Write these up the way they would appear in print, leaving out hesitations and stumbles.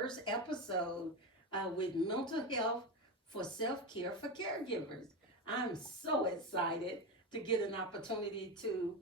first episode with mental health for self-care for caregivers. I'm so excited to get an opportunity to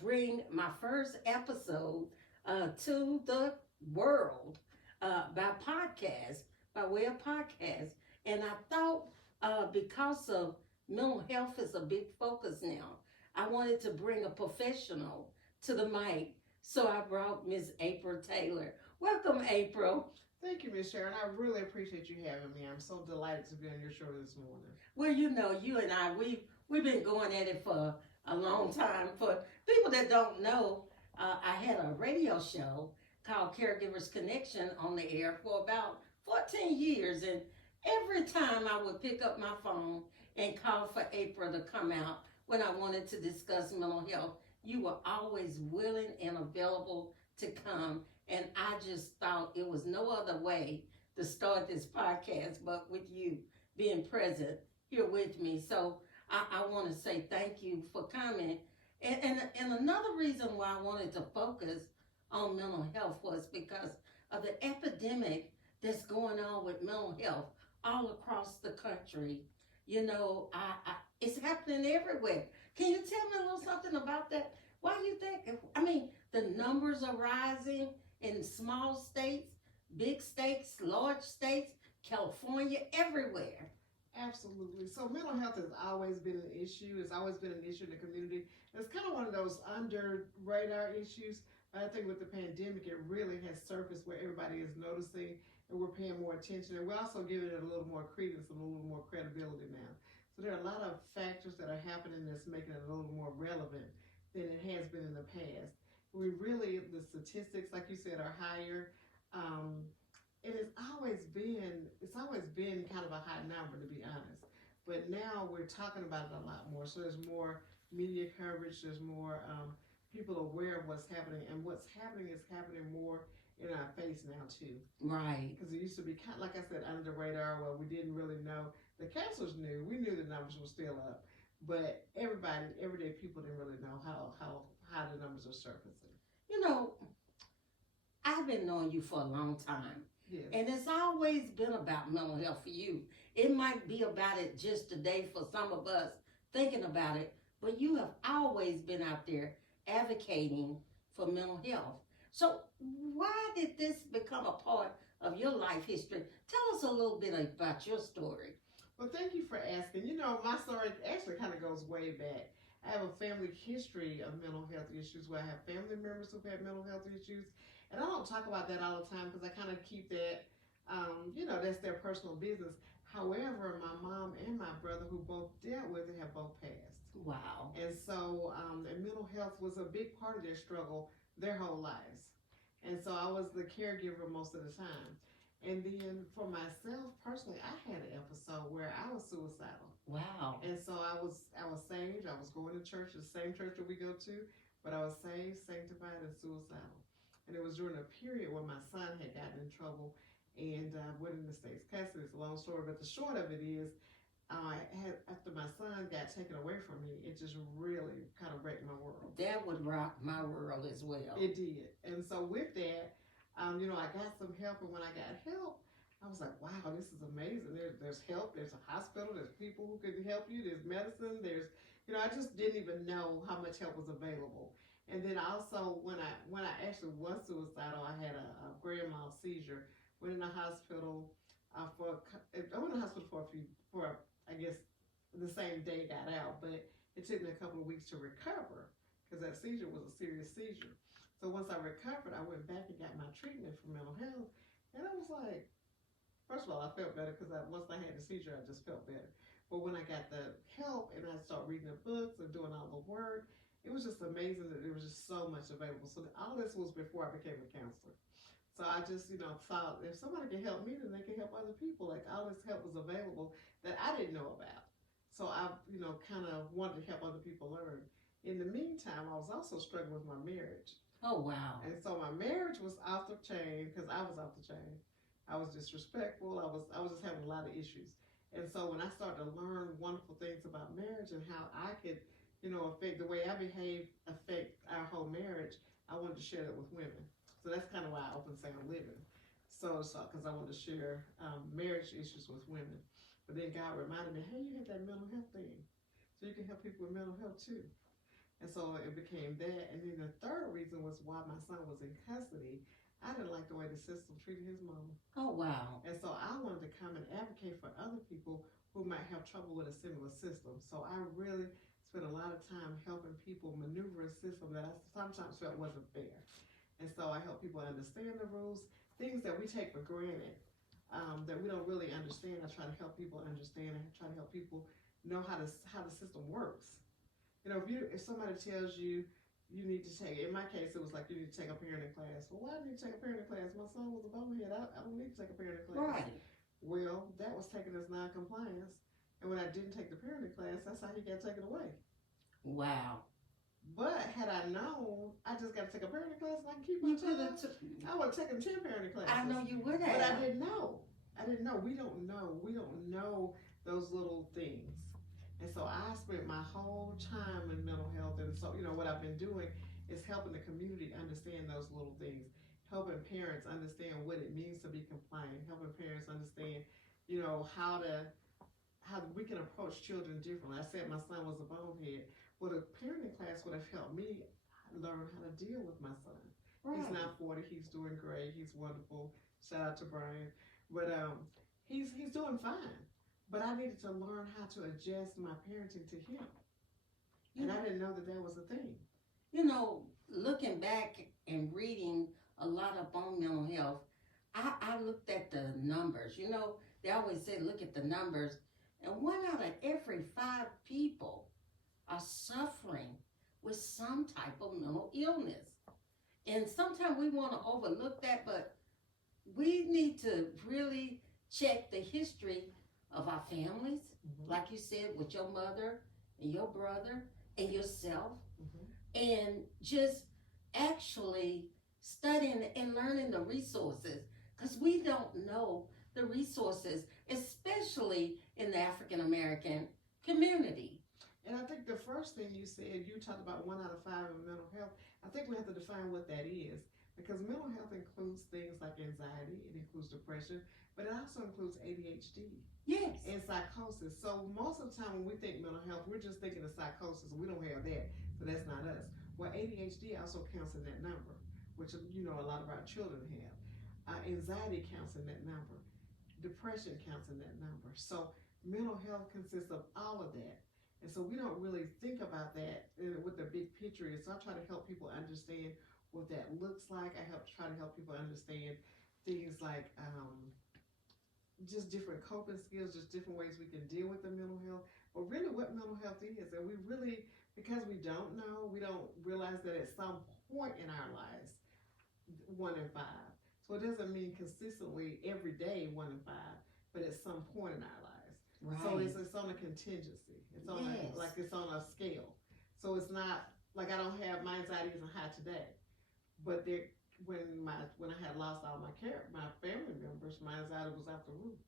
bring my first episode to the world by podcast, by way of podcast. And I thought because of mental health is a big focus now, I wanted to bring a professional to the mic. So I brought Miss April Taylor. Welcome, April. Thank you, Miss Sharon. I really appreciate you having me. I'm so delighted to be on your show this morning. Well, you know, you and I, we've been going at it for a long time. For people that don't know, I had a radio show called Caregivers Connection on the air for about 14 years, and every time I would pick up my phone and call for April to come out when I wanted to discuss mental health, you were always willing and available to come. And I just thought it was no other way to start this podcast but with you being present here with me. So I want to say thank you for coming. And another reason why I wanted to focus on mental health was because of the epidemic that's going on with mental health all across the country. You know, it's happening everywhere. Can you tell me a little something about that? Why do you think? I mean, the numbers are rising in small states, big states, large states, California, everywhere. Absolutely. So mental health has always been an issue. It's always been an issue in the community. It's kind of one of those under radar issues. But I think with the pandemic, it really has surfaced where everybody is noticing and we're paying more attention. And we're also giving it a little more credence and a little more credibility now. So there are a lot of factors that are happening that's making it a little more relevant than it has been in the past. The statistics, like you said, are higher. And it's always been kind of a high number, to be honest. But now we're talking about it a lot more. So there's more media coverage. There's more people aware of what's happening, and what's happening is happening more in our face now too. Right. Because it used to be kind of, like I said, under the radar, where we didn't really know. The counselors knew. We knew the numbers were still up, but everyday people didn't really know how the numbers are surfacing. You know, I've been knowing you for a long time. Yes. And it's always been about mental health for you. It might be about it just today for some of us thinking about it, but you have always been out there advocating for mental health. So why did this become a part of your life history? Tell us a little bit about your story. Well, thank you for asking. You know, my story actually kind of goes way back. I have a family history of mental health issues where I have family members who've had mental health issues. And I don't talk about that all the time because I kind of keep that, that's their personal business. However, my mom and my brother, who both dealt with it, have both passed. Wow. And so, and mental health was a big part of their struggle their whole lives. And so I was the caregiver most of the time. And then for myself personally, I had an episode where I was suicidal. Wow. And so I was saved. I was going to church, the same church that we go to, but I was saved, sanctified, and suicidal. And it was during a period when my son had gotten in trouble and went into state's custody. It's a long story, but the short of it is, after my son got taken away from me, it just really kind of wrecked my world. That would rock my world as well. It did. And so with that, I got some help, and when I got help, I was like, wow, this is amazing. There's help. There's a hospital. There's people who can help you. There's medicine. I just didn't even know how much help was available. And then also, when I actually was suicidal, I had a grand mal seizure. Went in the hospital I went in the hospital for I guess the same day got out, but it took me a couple of weeks to recover because that seizure was a serious seizure. So once I recovered, I went back and got my treatment for mental health, and I was like, first of all, I felt better because once I had the seizure, I just felt better. But when I got the help and I started reading the books and doing all the work, it was just amazing that there was just so much available. So all this was before I became a counselor. So I just, thought if somebody can help me, then they can help other people. Like all this help was available that I didn't know about. So I, kind of wanted to help other people learn. In the meantime, I was also struggling with my marriage. Oh, wow. And so my marriage was off the chain because I was off the chain. I was disrespectful. I was just having a lot of issues. And so when I started to learn wonderful things about marriage and how I could, affect the way I behave, affect our whole marriage, I wanted to share that with women. So that's kind of why I opened Sound Living. So, because I wanted to share marriage issues with women. But then God reminded me, hey, you had that mental health thing. So you can help people with mental health too. And so it became that. And then the third reason was why my son was in custody. I didn't like the way the system treated his mama. Oh, wow. And so I wanted to come and advocate for other people who might have trouble with a similar system. So I really spent a lot of time helping people maneuver a system that I sometimes felt wasn't fair. And so I help people understand the rules, things that we take for granted, that we don't really understand. I try to help people understand and try to help people know how the system works. You know, if somebody tells you you need to take, in my case, it was like you need to take a parenting class. Well, why do you need to take a parenting class? My son was a bonehead. I don't need to take a parenting class. Right. Well, that was taken as non-compliance. And when I didn't take the parenting class, that's how he got taken away. Wow. But had I known, I just got to take a parenting class and I can keep my child. I would have taken 10 parenting classes. I know you would have. But I didn't know. We don't know. We don't know those little things. And so I spent my whole time in mental health. And so, you know, what I've been doing is helping the community understand those little things, helping parents understand what it means to be compliant, helping parents understand, you know, how we can approach children differently. I said my son was a bonehead. Well, the parenting class would have helped me learn how to deal with my son. Right. He's now 40. He's doing great. He's wonderful. Shout out to Brian. But he's doing fine. But I needed to learn how to adjust my parenting to him. And I didn't know that was a thing. You know, looking back and reading a lot up on mental health, I looked at the numbers. You know, they always say look at the numbers. And 1 out of every 5 people are suffering with some type of mental illness. And sometimes we want to overlook that, but we need to really check the history of our families, like you said, with your mother and your brother and yourself, and just actually studying and learning the resources, because we don't know the resources, especially in the African American community. And I think the first thing you said, you talked about 1 out of 5 in mental health. I think we have to define what that is, because mental health includes things like anxiety, it includes depression, but it also includes ADHD. Yes. And psychosis. So most of the time when we think mental health, we're just thinking of psychosis. We don't have that, so that's not us. Well, ADHD also counts in that number, which, you know, a lot of our children have. Anxiety counts in that number. Depression counts in that number. So mental health consists of all of that. And so we don't really think about that what the big picture is. So I try to help people understand what that looks like. I try to help people understand things like just different coping skills, just different ways we can deal with the mental health, but really what mental health is. And we really, because we don't know, we don't realize that at some point in our lives, 1 in 5. So it doesn't mean consistently every day 1 in 5, but at some point in our lives. Right. So it's on a contingency. It's on it's on a scale. So it's not like I don't have, my anxiety isn't high today, but when I had lost all my family members, my anxiety was out the roof.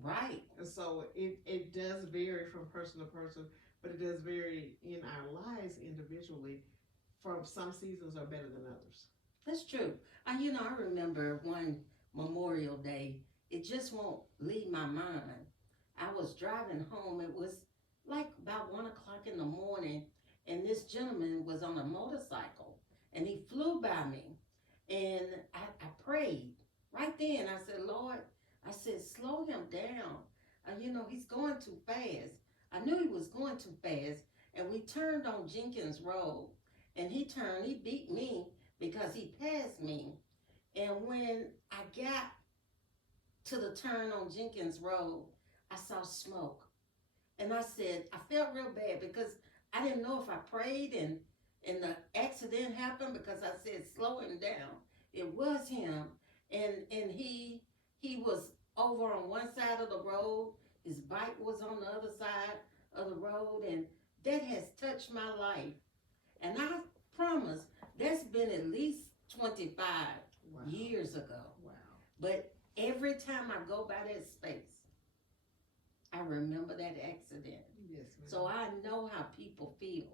Right. And so it does vary from person to person, but it does vary in our lives individually. From some seasons are better than others. That's true. You know, I remember one Memorial Day, it just won't leave my mind. I was driving home. It was like about 1 o'clock in the morning, and this gentleman was on a motorcycle, and he flew by me. And I prayed right then. I said, Lord, I said, slow him down. You know, he's going too fast. I knew he was going too fast. And we turned on Jenkins Road. And he beat me because he passed me. And when I got to the turn on Jenkins Road, I saw smoke. And I said, I felt real bad because I didn't know if I prayed and the accident happened, because I said, slow him down. It was him. And he was over on one side of the road. His bike was on the other side of the road. And that has touched my life. And I promise that's been at least 25 years ago. Wow. But every time I go by that space, I remember that accident. Yes, ma'am. So I know how people feel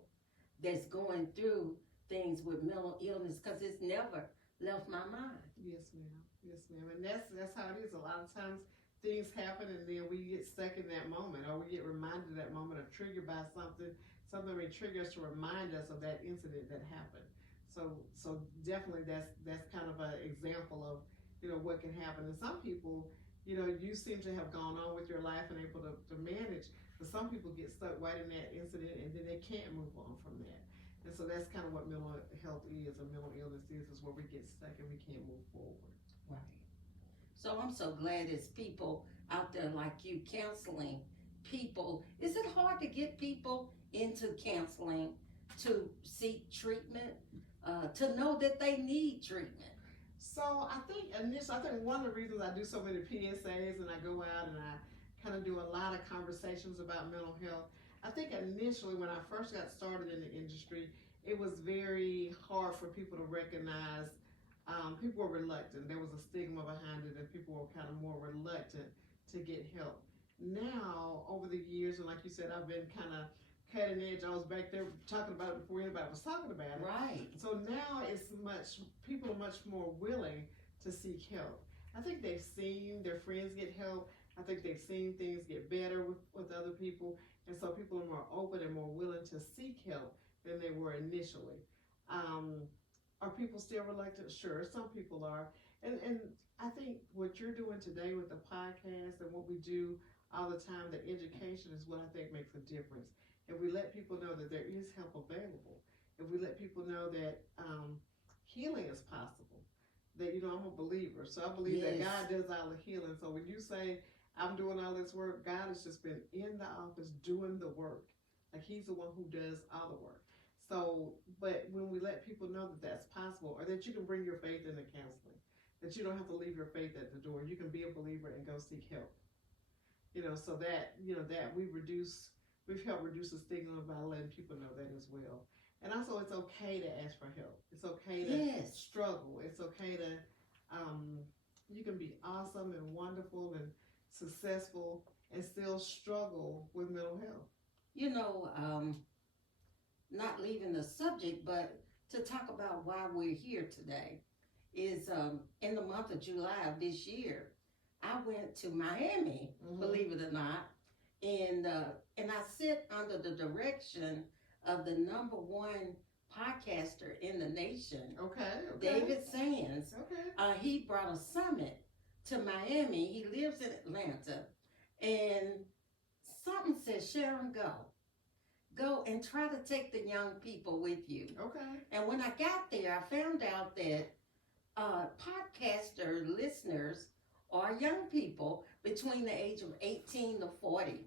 that's going through things with mental illness, because it's never left my mind. Yes, ma'am. Yes, ma'am. And that's how it is. A lot of times things happen and then we get stuck in that moment or we get reminded of that moment or triggered by something. Something may trigger us to remind us of that incident that happened. So definitely that's kind of an example of, what can happen. And some people, you seem to have gone on with your life and able to manage, but some people get stuck right in that incident and then they can't move on from that. And so that's kind of what mental health is, or mental illness is where we get stuck and we can't move forward. Right. So I'm so glad there's people out there like you counseling people. Is it hard to get people into counseling to seek treatment, to know that they need treatment? So I think one of the reasons I do so many PSAs and I go out and I kind of do a lot of conversations about mental health. I think initially when I first got started in the industry, it was very hard for people to recognize. People were reluctant. There was a stigma behind it, and people were kind of more reluctant to get help. Now, over the years, and like you said, I've been kind of cutting edge. I was back there talking about it before anybody was talking about it. Right. So now people are much more willing to seek help. I think they've seen their friends get help. I think they've seen things get better with other people. And so people are more open and more willing to seek help than they were initially. Are people still reluctant? Sure, some people are. And I think what you're doing today with the podcast and what we do all the time, the education is what I think makes a difference. If we let people know that there is help available, if we let people know that healing is possible, that, I'm a believer. So I believe that Yes. God does all the healing. So when you say, I'm doing all this work, God has just been in the office doing the work. Like He's the one who does all the work. So, but when we let people know that that's possible, or that you can bring your faith into counseling, that you don't have to leave your faith at the door, you can be a believer and go seek help. So that, that we've helped reduce the stigma by letting people know that as well. And also, it's okay to ask for help. It's okay to Yes. struggle. It's okay to, you can be awesome and wonderful and successful and still struggle with mental health. Not leaving the subject, but to talk about why we're here today is in the month of July of this year, I went to Miami, believe it or not, and I sit under the direction of the number one podcaster in the nation, Okay. David Sands. Okay. He brought a summit to Miami. He lives in Atlanta, and something says, Sharon, go and try to take the young people with you. Okay. And when I got there, I found out that podcaster listeners are young people between the age of 18 to 40.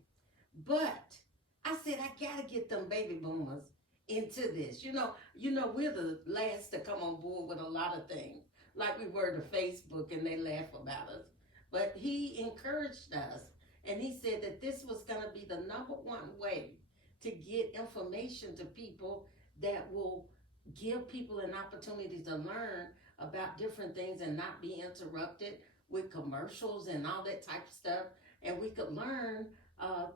But I said, I gotta get them baby boomers into this. We're the last to come on board with a lot of things, like we were to Facebook and they laugh about us. But he encouraged us, and he said that this was gonna be the number one way to get information to people that will give people an opportunity to learn about different things and not be interrupted with commercials and all that type of stuff. And we could learn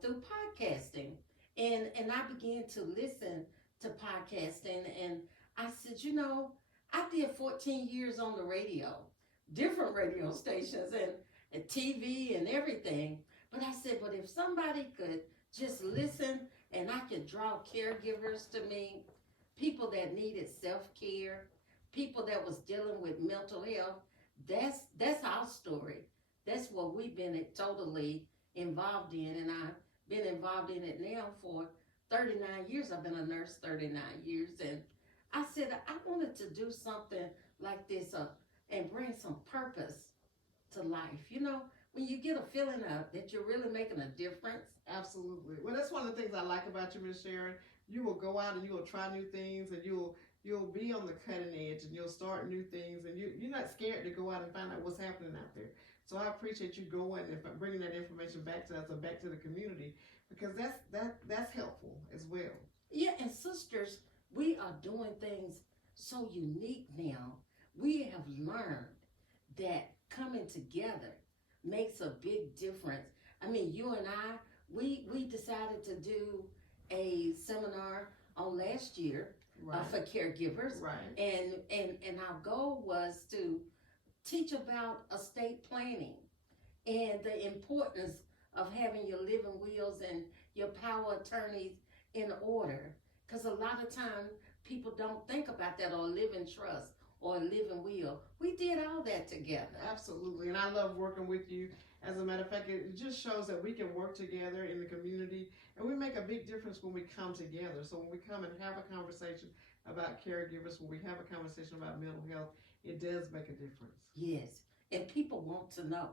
through podcasting. And I began to listen to podcasting, and I said, I did 14 years on the radio, different radio stations and TV and everything. But I said, but if somebody could just listen and I could draw caregivers to me, people that needed self-care, people that was dealing with mental health, that's our story. That's what we've been totally involved in, and I've been involved in it now for 39 years. I've been a nurse 39 years, and I said I wanted to do something like this and bring some purpose to life. When you get a feeling that you're really making a difference. Absolutely. Well, that's one of the things I like about you, Miss Sharon. You will go out and you will try new things, and you'll be on the cutting edge, and you'll start new things, and you're not scared to go out and find out what's happening out there. So I appreciate you going and bringing that information back to us and back to the community, because that's helpful as well. Yeah, and sisters, we are doing things so unique now. We have learned that coming together makes a big difference. I mean, you and I, we decided to do a seminar on last year Right. for caregivers, Right. and our goal was to teach about estate planning and the importance of having your living wills and your power attorneys in order. Because a lot of time people don't think about that, or living trust or living will. We did all that together. Absolutely, and I love working with you. As a matter of fact, it just shows that we can work together in the community, and we make a big difference when we come together. So when we come and have a conversation about caregivers, when we have a conversation about mental health, it does make a difference. Yes, and people want to know.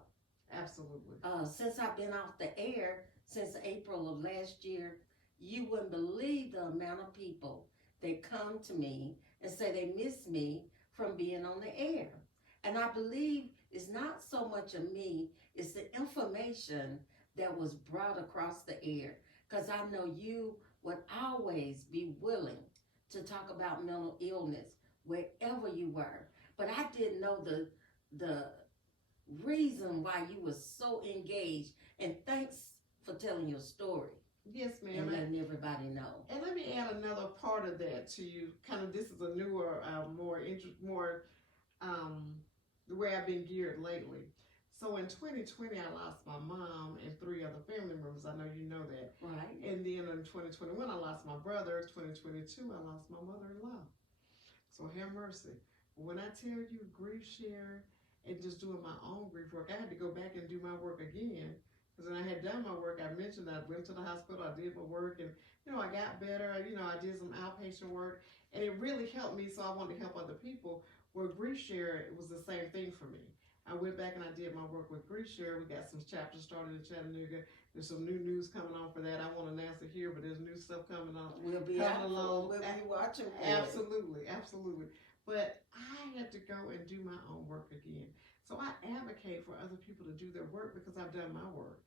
Absolutely. Since I've been off the air since April of last year, you wouldn't believe the amount of people that come to me and say they miss me from being on the air. And I believe it's not so much of me, it's the information that was brought across the air. Because I know you would always be willing to talk about mental illness wherever you were. But I didn't know the reason why you were so engaged. And thanks for telling your story Yes, ma'am. and letting everybody know. And let me add another part of that to you. Kind of, this is a newer, more the way I've been geared lately. So in 2020, I lost my mom and 3 other family members. I know you know that. Right. And then in 2021, I lost my brother. 2022, I lost my mother-in-law. So have mercy. When I tell you grief share and just doing my own grief work, I had to go back and do my work again. Because when I had done my work, I mentioned I went to the hospital, I did my work, and I got better. I did some outpatient work, and it really helped me. So I wanted to help other people. Where grief share, it was the same thing for me. I went back and I did my work with grief share. We got some chapters started in Chattanooga. There's some new news coming on for that. I won't announce it here, but there's new stuff coming on. We'll be Coming out along. We'll be watching for Absolutely, absolutely. But I had to go and do my own work again. So I advocate for other people to do their work because I've done my work.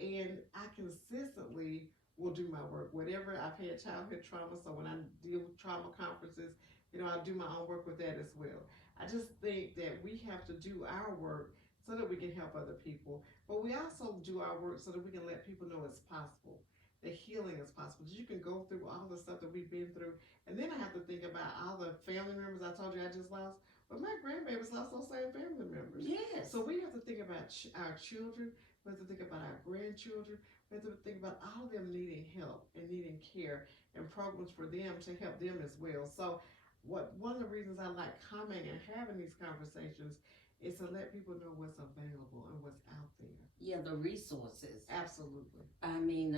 And I consistently will do my work. Whatever, I've had childhood trauma, so when I deal with trauma conferences, I do my own work with that as well. I just think that we have to do our work so that we can help other people. But we also do our work so that we can let people know it's possible. That healing is possible. You can go through all the stuff that we've been through. And then I have to think about all the family members I told you I just lost. But my grandbabies lost those same family members. Yes. So we have to think about our children. We have to think about our grandchildren. We have to think about all of them needing help and needing care and programs for them to help them as well. So one of the reasons I like coming and having these conversations is to let people know what's available and what's out there. Yeah, the resources. Absolutely. I mean,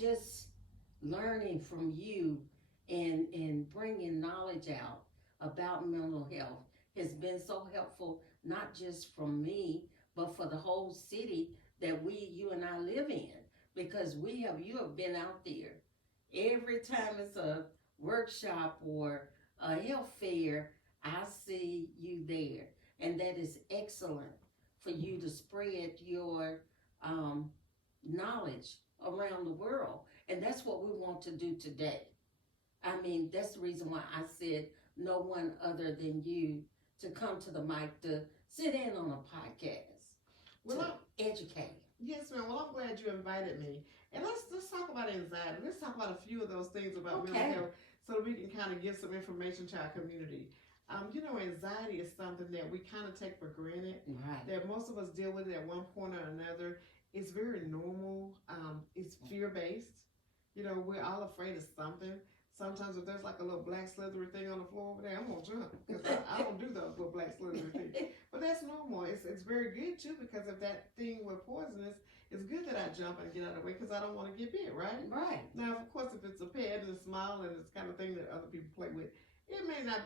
just learning from you and bringing knowledge out about mental health has been so helpful, not just from me, but for the whole city that you and I live in, because you have been out there. Every time it's a workshop or a health fair, I see you there. And that is excellent for you to spread your knowledge around the world. And that's what we want to do today. I mean, that's the reason why I said no one other than you to come to the mic to sit in on a podcast, to educate. Yes, ma'am. Well, I'm glad you invited me. And let's talk about anxiety. Let's talk about a few of those things about mental health so that we can kind of give some information to our community. Anxiety is something that we kind of take for granted. Right. That most of us deal with it at one point or another. It's very normal. It's fear-based. We're all afraid of something. Sometimes if there's like a little black slithery thing on the floor over there, I'm gonna jump because I don't do those little black slithery things. But that's normal. It's very good too, because if that thing were poisonous, it's good that I jump and get out of the way because I don't want to get bit, right? Right. Now, of course, if it's a pet and it's small and it's the kind of thing that other people play with, it may not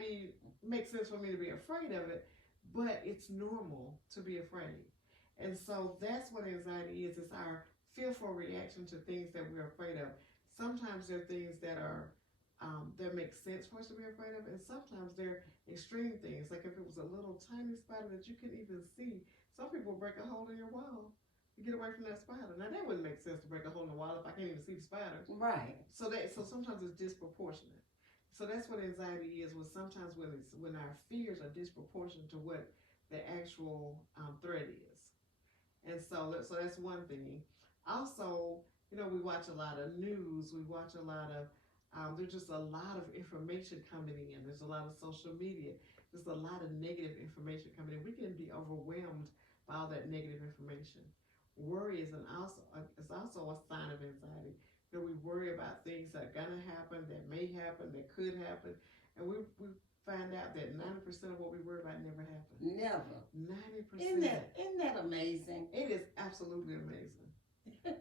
make sense for me to be afraid of it, but it's normal to be afraid. And so that's what anxiety is. It's our fearful reaction to things that we're afraid of. Sometimes they're things that are that make sense for us to be afraid of, and sometimes they're extreme things. Like if it was a little tiny spider that you couldn't even see, some people will break a hole in your wall to get away from that spider. Now that wouldn't make sense to break a hole in the wall if I can't even see the spider. Right. So sometimes it's disproportionate. So that's what anxiety is. Sometimes when our fears are disproportionate to what the actual threat is. And so that's one thing. Also, we watch a lot of news. We watch a lot of There's just a lot of information coming in. There's a lot of social media. There's a lot of negative information coming in. We can be overwhelmed by all that negative information. Worry is also a sign of anxiety. That we worry about things that are gonna happen, that may happen, that could happen, and we find out that 90% of what we worry about never happened. Never. 90%. Isn't that amazing? It is absolutely amazing.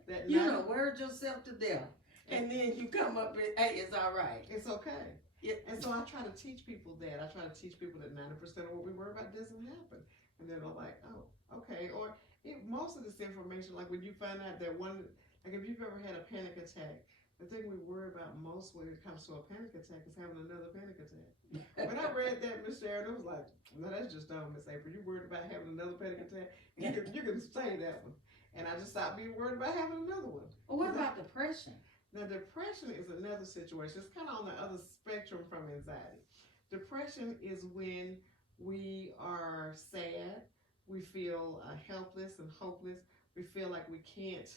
That You know, worried yourself to death, and then you come up with, hey, it's all right. It's okay. Yeah. And so I try to teach people that. I try to teach people that 90% of what we worry about doesn't happen. And they're like, oh, okay. Or most of this information, like when you find out that like if you've ever had a panic attack, the thing we worry about most when it comes to a panic attack is having another panic attack. When I read that, Miss Sharon, it was like, no, that's just dumb, Miss April. You're worried about having another panic attack? You can say that one. And I just stopped being worried about having another one. Well, what about depression? Now, depression is another situation. It's kind of on the other spectrum from anxiety. Depression is when we are sad, we feel helpless and hopeless, we feel like we can't.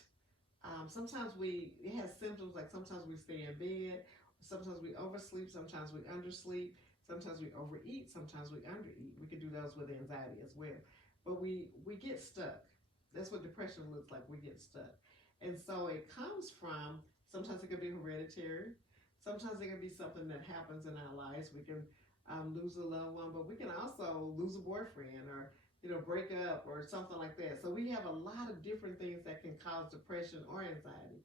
Sometimes it has symptoms like sometimes we stay in bed, sometimes we oversleep, sometimes we undersleep, sometimes we overeat, sometimes we undereat. We can do those with anxiety as well. But we get stuck. That's what depression looks like. We get stuck. And so it comes from, sometimes it can be hereditary. Sometimes it can be something that happens in our lives. We can lose a loved one, but we can also lose a boyfriend or break up or something like that. So we have a lot of different things that can cause depression or anxiety.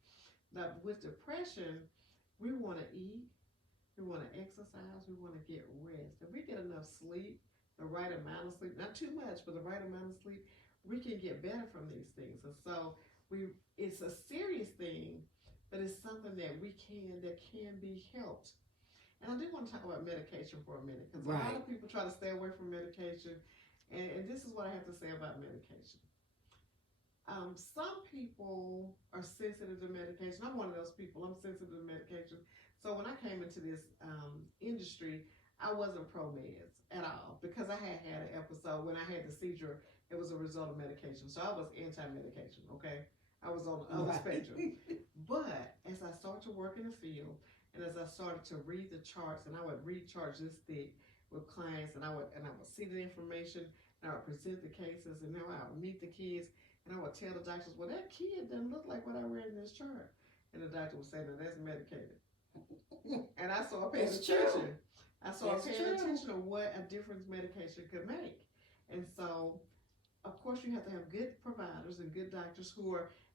Now with depression, we want to eat, we want to exercise, we want to get rest. If we get enough sleep, the right amount of sleep, not too much, but the right amount of sleep, we can get better from these things. And so it's a serious thing, but it's something that can be helped. And I do want to talk about medication for a minute, because a lot of people try to stay away from medication. And this is what I have to say about medication. Some people are sensitive to medication. I'm one of those people. I'm sensitive to medication. So when I came into this industry, I wasn't pro-meds at all, because I had an episode when I had the seizure. It was a result of medication. So I was anti-medication, okay? I was on the other spectrum. But as I started to work in the field, and as I started to read the charts, and I would read charts this thick with clients, and I would see the information, and I would present the cases, and then I would meet the kids, and I would tell the doctors, well, that kid doesn't look like what I read in this chart. And the doctor would say, no, that's medicated. And I started paying attention. I started paying attention to what a difference medication could make. And so, of course, you have to have good providers and good doctors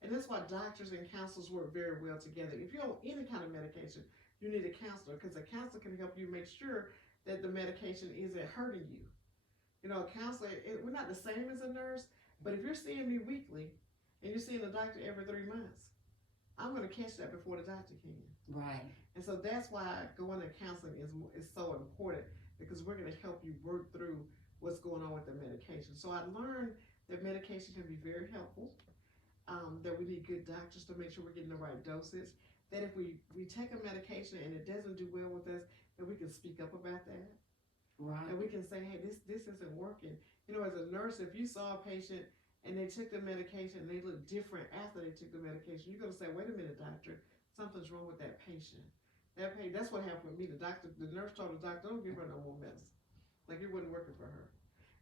and that's why doctors and counselors work very well together. If you're on any kind of medication, you need a counselor, because a counselor can help you make sure that the medication isn't hurting you. A counselor, we're not the same as a nurse, but if you're seeing me weekly and you're seeing the doctor every 3 months, I'm going to catch that before the doctor can. Right. And so that's why going to counseling is so important, because we're going to help you work through what's going on with the medication. So I learned that medication can be very helpful, that we need good doctors to make sure we're getting the right dosage, that if we take a medication and it doesn't do well with us, that we can speak up about that. Right. And we can say, hey, this isn't working. As a nurse, if you saw a patient and they took the medication and they looked different after they took the medication, you're going to say, wait a minute, doctor, something's wrong with that patient. That's what happened with me. The nurse told the doctor, don't give her no more medicine. Like it wasn't working for her.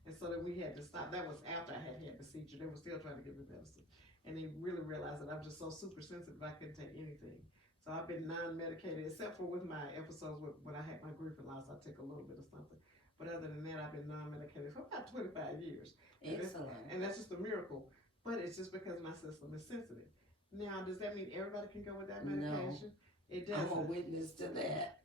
And so then we had to stop. That was after I had the seizure. They were still trying to give me medicine. And they really realized that I'm just so super sensitive I couldn't take anything. So I've been non-medicated, except for with my episodes when I had my grief and loss, I take a little bit of something. But other than that, I've been non-medicated for about 25 years. Excellent. And that's just a miracle. But it's just because my system is sensitive. Now, does that mean everybody can go with that medication? No. It doesn't. I'm a witness to that,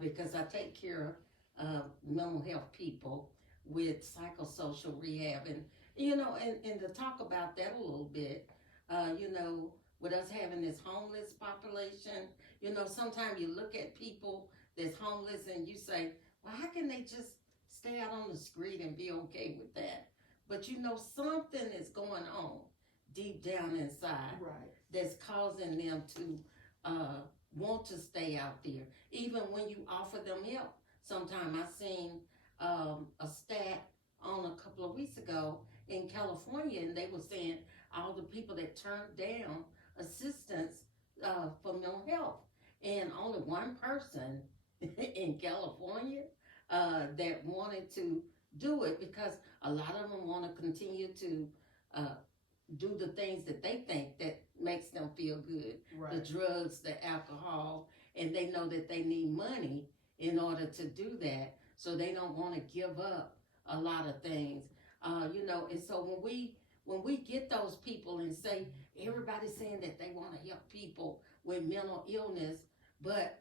because I take care of mental health people with psychosocial rehab. And to talk about that a little bit, with us having this homeless population, sometimes you look at people that's homeless and you say, well, how can they just stay out on the street and be okay with that? But something is going on deep down inside, right, that's causing them to want to stay out there. Even when you offer them help. Sometimes I seen a stat on a couple of weeks ago in California, and they were saying all the people that turned down assistance for mental health. and only one person in California that wanted to do it because a lot of them want to continue to uh, do the things that they think that makes them feel good, Right. the drugs, the alcohol, and they know that they need money in order to do that, so they don't want to give up a lot of things, and so when we get those people and say everybody's saying that they want to help people with mental illness, but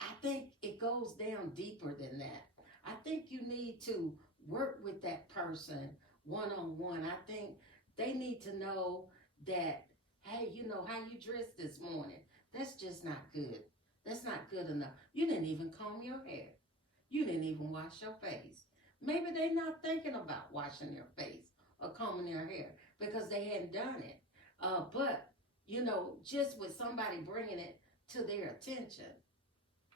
I think it goes down deeper than that. I think you need to work with that person one on one. I think they need to know that, hey, how you dressed this morning. That's just not good. That's not good enough. You didn't even comb your hair. You didn't even wash your face. Maybe they're not thinking about washing their face or combing their hair because they hadn't done it. But just with somebody bringing it to their attention.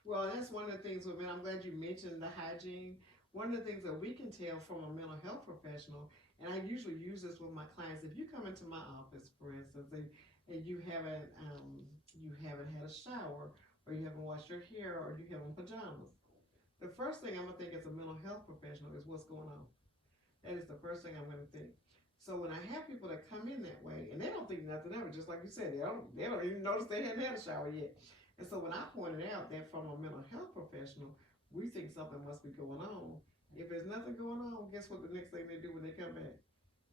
Well, that's one of the things, and I'm glad you mentioned the hygiene. One of the things that we can tell from a mental health professional, and I usually use this with my clients, if you come into my office, for instance, and you haven't had a shower, or you haven't washed your hair, or you have on pajamas, the first thing I'm gonna think as a mental health professional is what's going on. That is the first thing I'm gonna think. So when I have people that come in that way, and they don't think nothing of it, just like you said, they don't even notice they hadn't had a shower yet. And so when I pointed out that from a mental health professional, we think something must be going on. If there's nothing going on, guess what the next thing they do when they come back?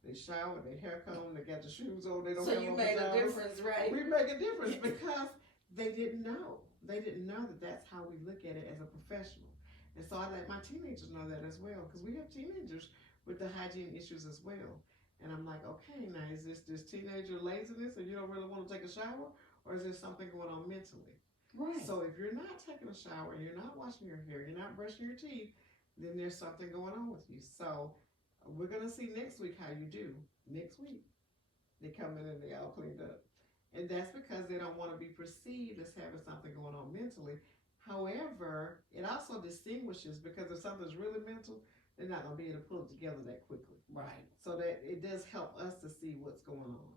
They shower, they hair comb, they got the shoes on, they don't So have you on made a pajamas. difference, right? We make a difference because they didn't know. They didn't know that that's how we look at it as a professional. And so I let my teenagers know that as well, because we have teenagers with the hygiene issues as well. And I'm like, okay, now is this teenager laziness and you don't really want to take a shower, or is there something going on mentally? Right. So if you're not taking a shower, you're not washing your hair, you're not brushing your teeth, then there's something going on with you. So we're gonna see next week how you do. Next week, they come in and they all cleaned up, and that's because they don't want to be perceived as having something going on mentally. However, it also distinguishes, because if something's really mental, they're not gonna be able to pull it together that quickly. Right. So that it does help us to see what's going on.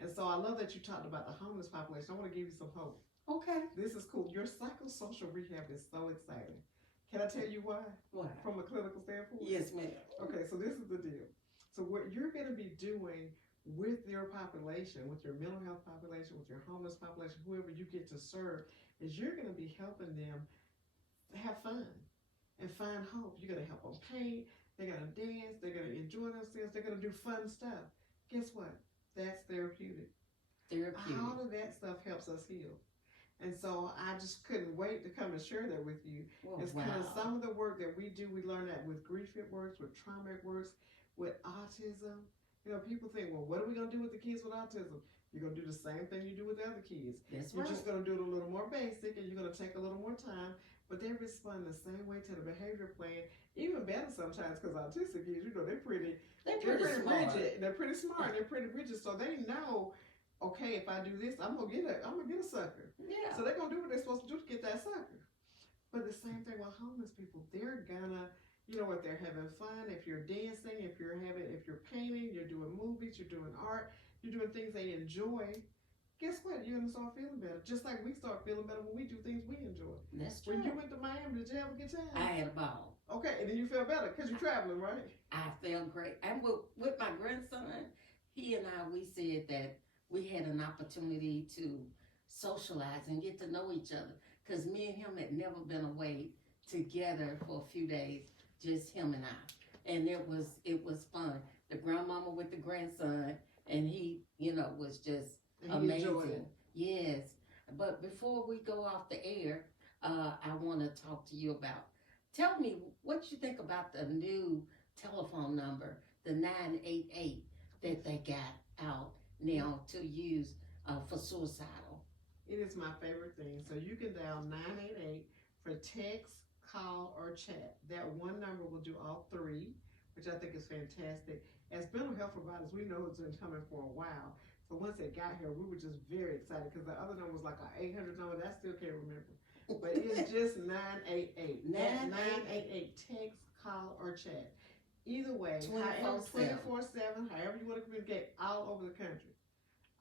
And so I love that you talked about the homeless population. I want to give you some hope. Okay. This is cool. Your psychosocial rehab is so exciting. Can I tell you why? Why? From a clinical standpoint? Yes, ma'am. Okay, so this is the deal. So what you're going to be doing with your population, with your mental health population, with your homeless population, whoever you get to serve, is you're going to be helping them have fun and find hope. You're going to help them paint. They're going to dance. They're going to enjoy themselves. They're going to do fun stuff. Guess what? That's therapeutic. Therapeutic. All of that stuff helps us heal. And so I just couldn't wait to come and share that with you. Oh, It's wow. kind of some of the work that we do. We learn that with grief it works, with trauma it works, with autism. People think, well, what are we going to do with the kids with autism? You're going to do the same thing you do with the other kids. That's You're right. just going to do it a little more basic, and you're going to take a little more time. But they respond the same way to the behavior plan, even better sometimes, because autistic kids, they're pretty They're pretty smart. rigid. They're pretty smart. They're pretty rigid, so they know, okay, if I do this, I'm gonna get a sucker. Yeah. So they're gonna do what they're supposed to do to get that sucker. But the same thing with homeless people. They're gonna, if they're having fun, if you're dancing, if you're painting, you're doing movies, you're doing art, you're doing things they enjoy. Guess what? You're gonna start feeling better. Just like we start feeling better when we do things we enjoy. That's true. When you went to Miami, did you have a good time? I had a ball. Okay, and then you feel better because you're traveling, right? I felt great. And with my grandson, he and I, we said that we had an opportunity to socialize and get to know each other. Because me and him had never been away together for a few days, just him and I. And it was fun. The grandmama with the grandson, and he, was just And you enjoyed amazing. it. Yes. But before we go off the air, I want to talk to you about. Tell me what you think about the new telephone number, the 988 that they got out now to use for suicidal. It is my favorite thing. So you can dial 988 for text, call, or chat. That one number will do all three, which I think is fantastic. As mental health providers, we know it's been coming for a while. So once it got here, we were just very excited because the other number was like an 800 number that I still can't remember. But it's just 988. 988. Text, call, or chat. Either way, 24/7, however you want to communicate, all over the country.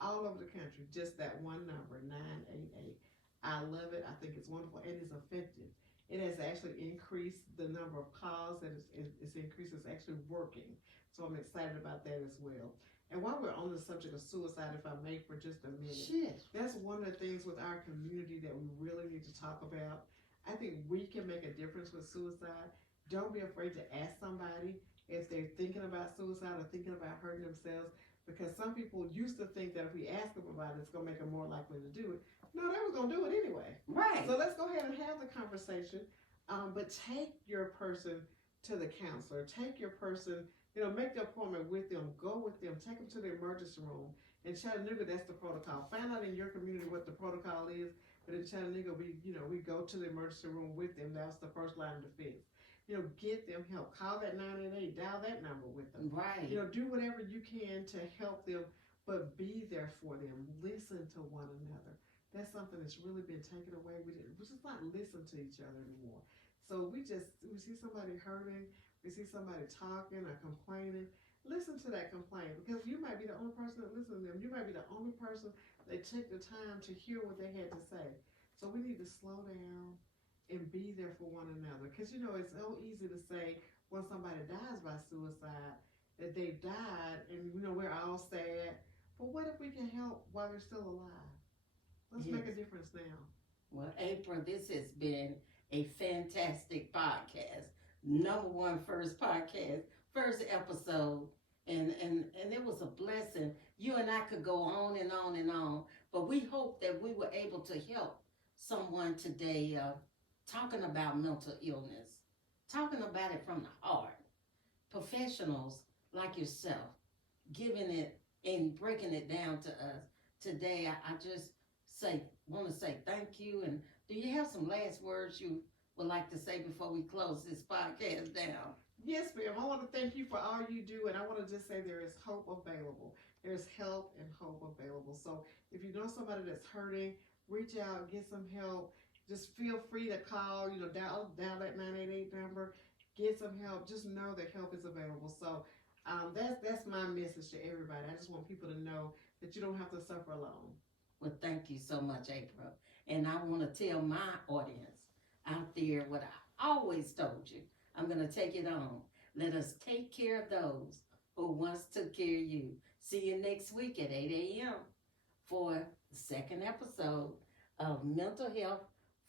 All over the country. Just that one number, 988. I love it. I think it's wonderful and it's effective. It has actually increased the number of calls that it's increased. It's actually working. So I'm excited about that as well. And while we're on the subject of suicide, if I may, for just a minute, Shit. that's one of the things with our community that we really need to talk about. I think we can make a difference with suicide. Don't be afraid to ask somebody if they're thinking about suicide or thinking about hurting themselves, because some people used to think that if we ask them about it, it's going to make them more likely to do it. No, they were going to do it anyway. Right. So let's go ahead and have the conversation. But take your person to the counselor. Take your person, make the appointment with them. Go with them. Take them to the emergency room. In Chattanooga, that's the protocol. Find out in your community what the protocol is. But in Chattanooga, we go to the emergency room with them. That's the first line of defense. Get them help. Call that 988. Dial that number with them. Right. Do whatever you can to help them, but be there for them. Listen to one another. That's something that's really been taken away. We just not listen to each other anymore. So we see somebody hurting, we see somebody talking or complaining. Listen to that complaint, because you might be the only person that listens to them. You might be the only person that took the time to hear what they had to say. So we need to slow down and be there for one another. Because it's so easy to say when somebody dies by suicide that they've died, and we're all sad. But what if we can help while they're still alive? Let's Yes. make a difference now. Well, April, this has been a fantastic podcast. Number one first podcast, first episode. And it was a blessing. You and I could go on and on and on. But we hope that we were able to help someone today talking about mental illness, talking about it from the heart. Professionals like yourself, giving it and breaking it down to us. Today, I just want to say thank you. And do you have some last words you would like to say before we close this podcast down? Yes, ma'am. I want to thank you for all you do, and I want to just say there is hope available. There's help and hope available. So if you know somebody that's hurting, reach out, get some help. Just feel free to call, dial that 988 number, get some help. Just know that help is available. So that's my message to everybody. I just want people to know that you don't have to suffer alone. Well, thank you so much, April. And I want to tell my audience out there what I always told you. I'm going to take it on. Let us take care of those who once took care of you. See you next week at 8 a.m. for the second episode of Mental Health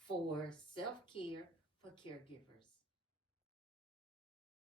for Self-Care for Caregivers.